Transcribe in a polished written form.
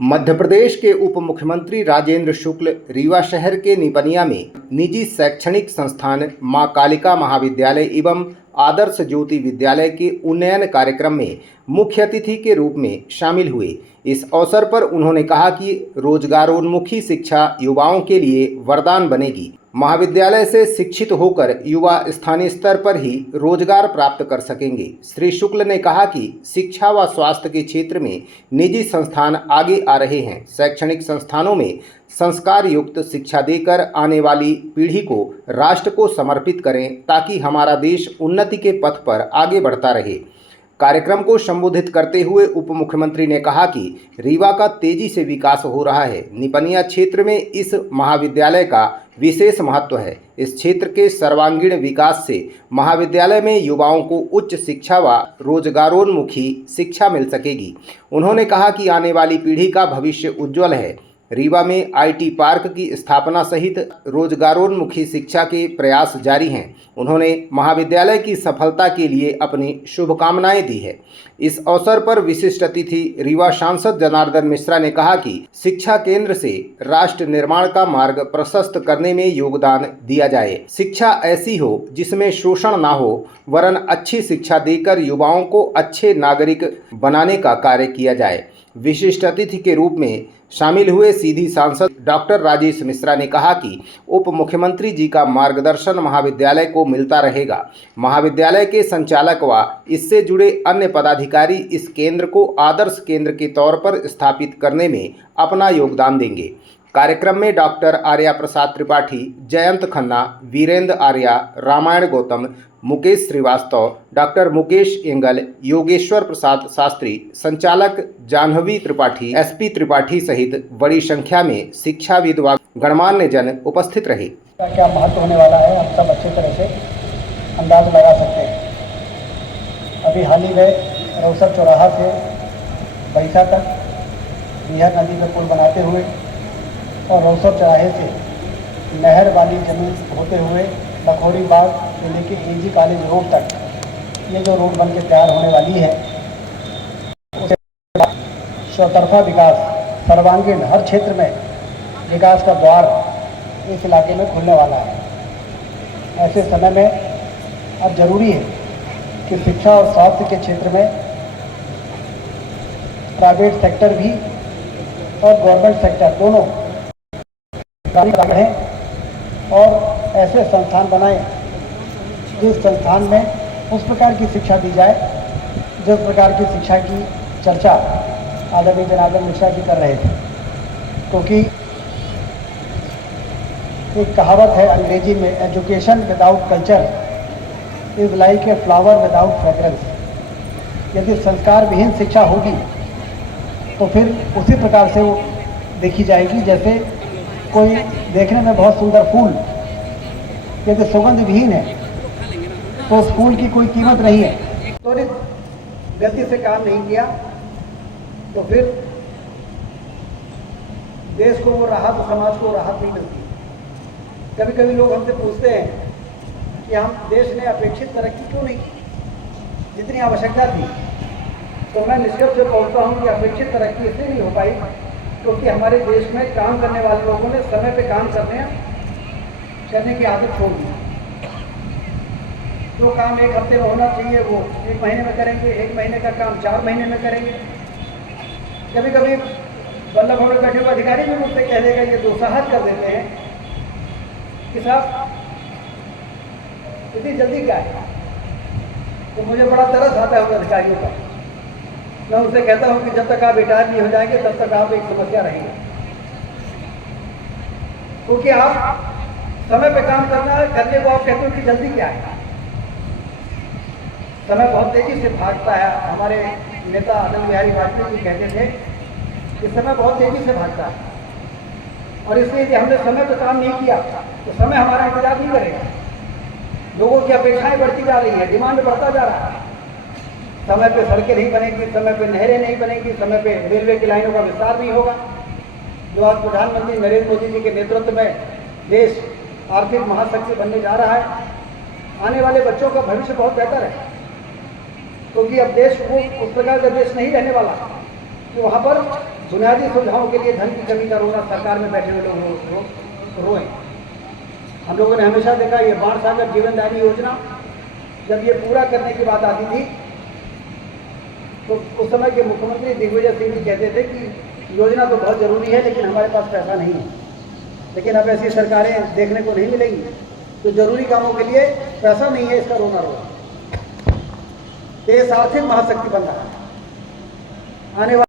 मध्य प्रदेश के उप मुख्यमंत्री राजेंद्र शुक्ल रीवा शहर के निपनिया में निजी शैक्षणिक संस्थान मां कालिका महाविद्यालय एवं आदर्श ज्योति विद्यालय के उन्नयन कार्यक्रम में मुख्य अतिथि के रूप में शामिल हुए। इस अवसर पर उन्होंने कहा कि रोजगारोन्मुखी शिक्षा युवाओं के लिए वरदान बनेगी। महाविद्यालय से शिक्षित होकर युवा स्थानीय स्तर पर ही रोजगार प्राप्त कर सकेंगे। श्री शुक्ल ने कहा कि शिक्षा व स्वास्थ्य के क्षेत्र में निजी संस्थान आगे आ रहे हैं। शैक्षणिक संस्थानों में संस्कार युक्त शिक्षा देकर आने वाली पीढ़ी को राष्ट्र को समर्पित करें ताकि हमारा देश उन्नति के पथ पर आगे बढ़ता रहे। कार्यक्रम को संबोधित करते हुए उप मुख्यमंत्री ने कहा कि रीवा का तेजी से विकास हो रहा है। निपनिया क्षेत्र में इस महाविद्यालय का विशेष महत्व है। इस क्षेत्र के सर्वांगीण विकास से महाविद्यालय में युवाओं को उच्च शिक्षा व रोजगारोन्मुखी शिक्षा मिल सकेगी। उन्होंने कहा कि आने वाली पीढ़ी का भविष्य उज्ज्वल है। रीवा में आईटी पार्क की स्थापना सहित रोजगारोन्मुखी शिक्षा के प्रयास जारी हैं। उन्होंने महाविद्यालय की सफलता के लिए अपनी शुभकामनाएं दी है। इस अवसर पर विशिष्ट अतिथि रीवा सांसद जनार्दन मिश्रा ने कहा कि शिक्षा केंद्र से राष्ट्र निर्माण का मार्ग प्रशस्त करने में योगदान दिया जाए। शिक्षा ऐसी हो जिसमें शोषण ना हो, वरन अच्छी शिक्षा देकर युवाओं को अच्छे नागरिक बनाने का कार्य किया जाए। विशिष्ट अतिथि के रूप में शामिल हुए सीधी सांसद डॉक्टर राजेश मिश्रा ने कहा कि उप मुख्यमंत्री जी का मार्गदर्शन महाविद्यालय को मिलता रहेगा। महाविद्यालय के संचालक व इससे जुड़े अन्य पदाधिकारी इस केंद्र को आदर्श केंद्र के तौर पर स्थापित करने में अपना योगदान देंगे। कार्यक्रम में doctor Arya Prasad Tripathi, Jayant Khanna, Virendra Arya, Ramayan Gautam, Mukesh Srivastava, doctor Mukesh angle, Yogeshwar प्रसाद शास्त्री, संचालक जाह्नवी त्रिपाठी, एसपी त्रिपाठी सहित बड़ी संख्या में शिक्षाविद व गणमान्य जन उपस्थित रहे। क्या महत्व होने वाला है हम सब अच्छी तरह से अंदाज लगा सकते हैं। अभी हाल ही में रौसर चौराहा से बैसा तक बिहार नदी पर पुल बनाते हुए और रौसर चौराहे से नहर वाली जमीन होते हुए लखौरी बाग से लेके एजी कॉलेज रोड तक ये जो रोड बन के तैयार होने वाली है, उससे चौतरफा विकास, सर्वांगीण हर क्षेत्र में विकास का द्वार इस इलाके में खुलने वाला है। ऐसे समय में अब जरूरी है कि शिक्षा और स्वास्थ्य के क्षेत्र में प्राइवेट सेक्टर भी और गवर्नमेंट सेक्टर दोनों बढ़ें और ऐसे संस्थान बनाएं जिस संस्थान में उस प्रकार की शिक्षा दी जाए जिस प्रकार की शिक्षा की चर्चा आदरणीय जनार्दन मिश्रा जी कर रहे थे। क्योंकि एक कहावत है अंग्रेजी में, education without culture is like a flower without fragrance. यदि संस्कार विहीन शिक्षा होगी तो फिर उसी प्रकार से वो देखी जाएगी जैसे कोई देखने में बहुत सुंदर फूल यदि सुगंध विहीन है तो उस फूल की कोई कीमत नहीं है। त्वरित गति से काम नहीं किया तो फिर देश को वो राहत, समाज को राहत नहीं मिलती। कभी कभी लोग हमसे पूछते हैं कि हम देश ने अपेक्षित तरक्की क्यों नहीं की जितनी आवश्यकता थी। तो मैं निष्कर्ष से पहुंचता हूं कि अपेक्षित तरक्की इसलिए नहीं हो पाई क्योंकि हमारे देश में काम करने वाले लोगों ने समय पे काम करने की आदत छोड़ दी। जो काम एक हफ्ते में होना चाहिए वो एक महीने में करेंगे, एक महीने का काम 4 महीने में करेंगे। कभी कभी बल्लभ भवन बैठे हुए अधिकारी भी मुझसे कह देगा, ये दुस्साहस कर देते हैं कि साहब इतनी जल्दी क्या है। तो मुझे बड़ा तरस आता है उन अधिकारियों का। मैं उनसे कहता हूं कि जब तक आप रिटायर नहीं हो जाएंगे तब तक आप एक समस्या रहेंगे, क्योंकि आप समय पे काम करने को आप कहते हो कि जल्दी क्या है। समय बहुत तेजी से भागता है। हमारे नेता अटल बिहारी वाजपेयी जी कहते थे कि समय बहुत तेजी से भागता है और इसलिए यदि हमने समय पे काम नहीं किया तो समय हमारा इंतजार नहीं करेगा। लोगों की अपेक्षाएं बढ़ती जा रही है, डिमांड बढ़ता जा रहा है। समय पे सड़कें नहीं बनेंगी, समय पे नहरें नहीं बनेंगी, समय पे रेलवे की लाइनों का विस्तार नहीं होगा। जो आज प्रधानमंत्री नरेंद्र मोदी जी के नेतृत्व में देश आर्थिक महाशक्ति बनने जा रहा है, आने वाले बच्चों का भविष्य बहुत बेहतर है। क्योंकि अब देश वो उस प्रकार का देश नहीं रहने वाला कि वहाँ पर बुनियादी सुविधाओं के लिए धन की कमी का रोना सरकार में बैठे हुए लोग रोए। हम लोगों ने हमेशा देखा ये बाण सागर जीवनदायिनी योजना जब ये पूरा करने की बात आती थी तो उस समय के मुख्यमंत्री दिग्विजय सिंह जी कहते थे कि योजना तो बहुत ज़रूरी है लेकिन हमारे पास पैसा नहीं है। लेकिन अब ऐसी सरकारें देखने को नहीं मिलेंगी, तो जरूरी कामों के लिए पैसा नहीं है, इसका रोना रोना। देश आर्थिक महाशक्ति बन रहा है। आने वाले